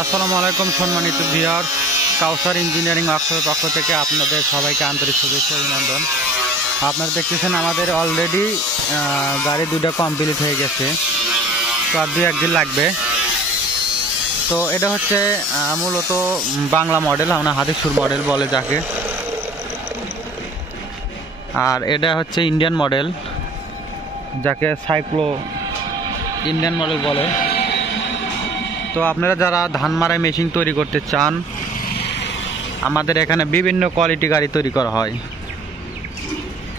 আসসালামু আলাইকুম সম্মানিত ভিউয়ার, কাউসার ইঞ্জিনিয়ারিং ওয়ার্কশপের পক্ষ থেকে আপনাদের সবাইকে আন্তরিক শুভেচ্ছা অভিনন্দন। আপনারা দেখতেছেন আমাদের অলরেডি গাড়ি দুটো কমপ্লিট হয়ে গেছে, তো আর 2-1 দিন লাগবে। তো এটা হচ্ছে মূলত বাংলা মডেল, আমরা হাদিসুর মডেল বলে যাকে, আর এটা হচ্ছে ইন্ডিয়ান মডেল যাকে সাইক্লো ইন্ডিয়ান মডেল বলে। তো আপনারা যারা ধান মারাই মেশিন তৈরি করতে চান, আমাদের এখানে বিভিন্ন কোয়ালিটি গাড়ি তৈরি করা হয়।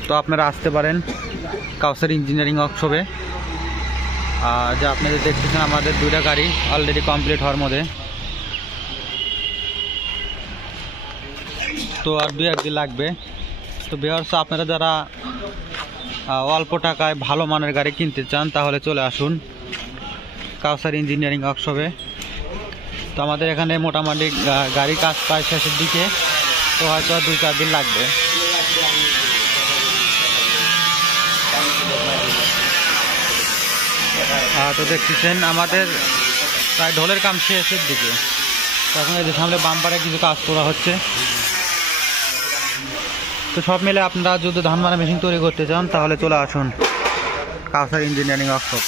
তো আপনারা আসতে পারেন কাউসার ইঞ্জিনিয়ারিং ওয়ার্কশপে। যা আপনাদের দেখতেছেন আমাদের দুইটা গাড়ি অলরেডি কমপ্লিট হওয়ার মধ্যে, তো আর 2-1 দিন লাগবে। তো ভিউয়ার্স, আপনারা যারা অল্প টাকায় ভালো মানের গাড়ি কিনতে চান তাহলে চলে আসুন কাউসার ইঞ্জিনিয়ারিং ওয়ার্কশপে। তো আমাদের এখানে মোটামুটি গাড়ি কাজ প্রায় শেষের দিকে, তো হয়তো 2-4 দিন লাগবে। তো দেখতেছেন আমাদের প্রায় ঢোলের কাম শেষের দিকে। তখন এই যে সামনে বাম্পারে কিছু কাজ করা হচ্ছে। তো সব মিলে আপনারা যদি ধান মারা মেশিন তৈরি করতে চান তাহলে চলে আসুন কাউসার ইঞ্জিনিয়ারিং ওয়ার্কশপ।